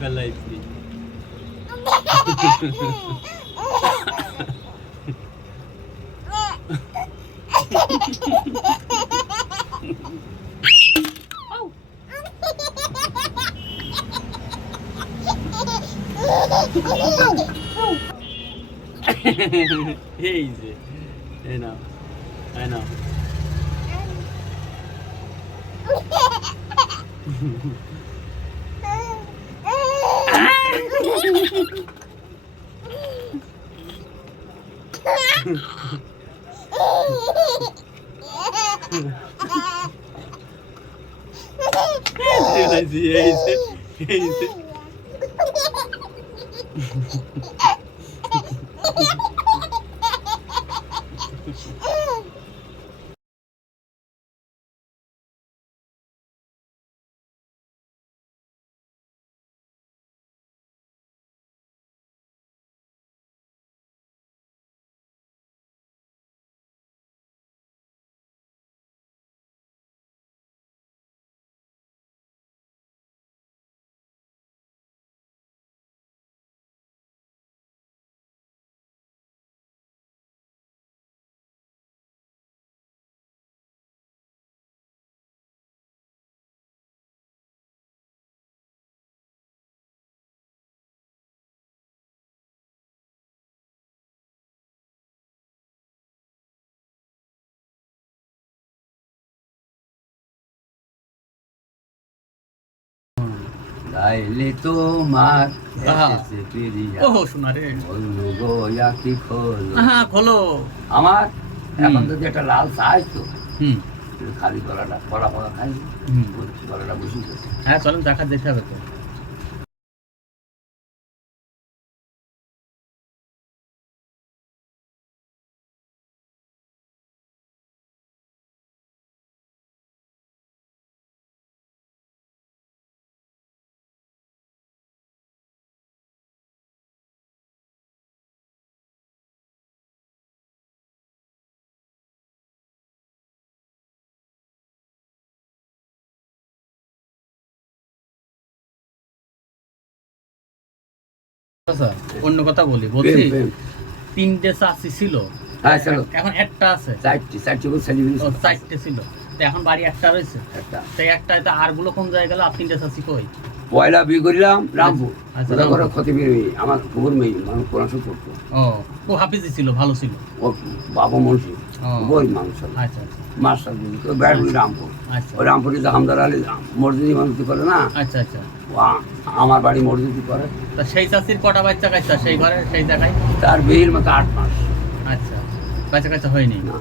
Galaisli. Easy. I know. I know. Easy. গাইলে তোমার খোলো আমার এখন যদি একটা লাল চাই তো খালি গলাটা পড়া পড়া খাই গলাটা বসে গেছে। হ্যাঁ চলেন দেখা দেখতে হবে তো। অন্য কথা বলি বলছি তিনটে চাষি ছিল এখন একটা আছে চারটে ছিল এখন বাড়ি একটা রয়েছে সেই একটা আর গুলো কোন জায়গায় গেল আর তিনটে চাষি কই পয়লা বিয়ে করলাম রামপুর ক্ষতি আমার খবর মেয়ে মানুষ পড়াশোনা করতো ও হাফিজি ছিল ভালো ছিল ও বাবা মনসি ওই মানুষ মাস্টার ব্যাট রামপুর ওই রামপুরে হামদার আলী মসজিদি মানুষ করে না। আচ্ছা আচ্ছা আমার বাড়ি মসজিদি করে। তা সেই চাষির কটা বাচ্চা কাচ্চা সেই ঘরে সেই জায়গায় তার বিয়ের মতো 8 মাস। আচ্ছা বাচ্চা কাচ্চা হয়নি না।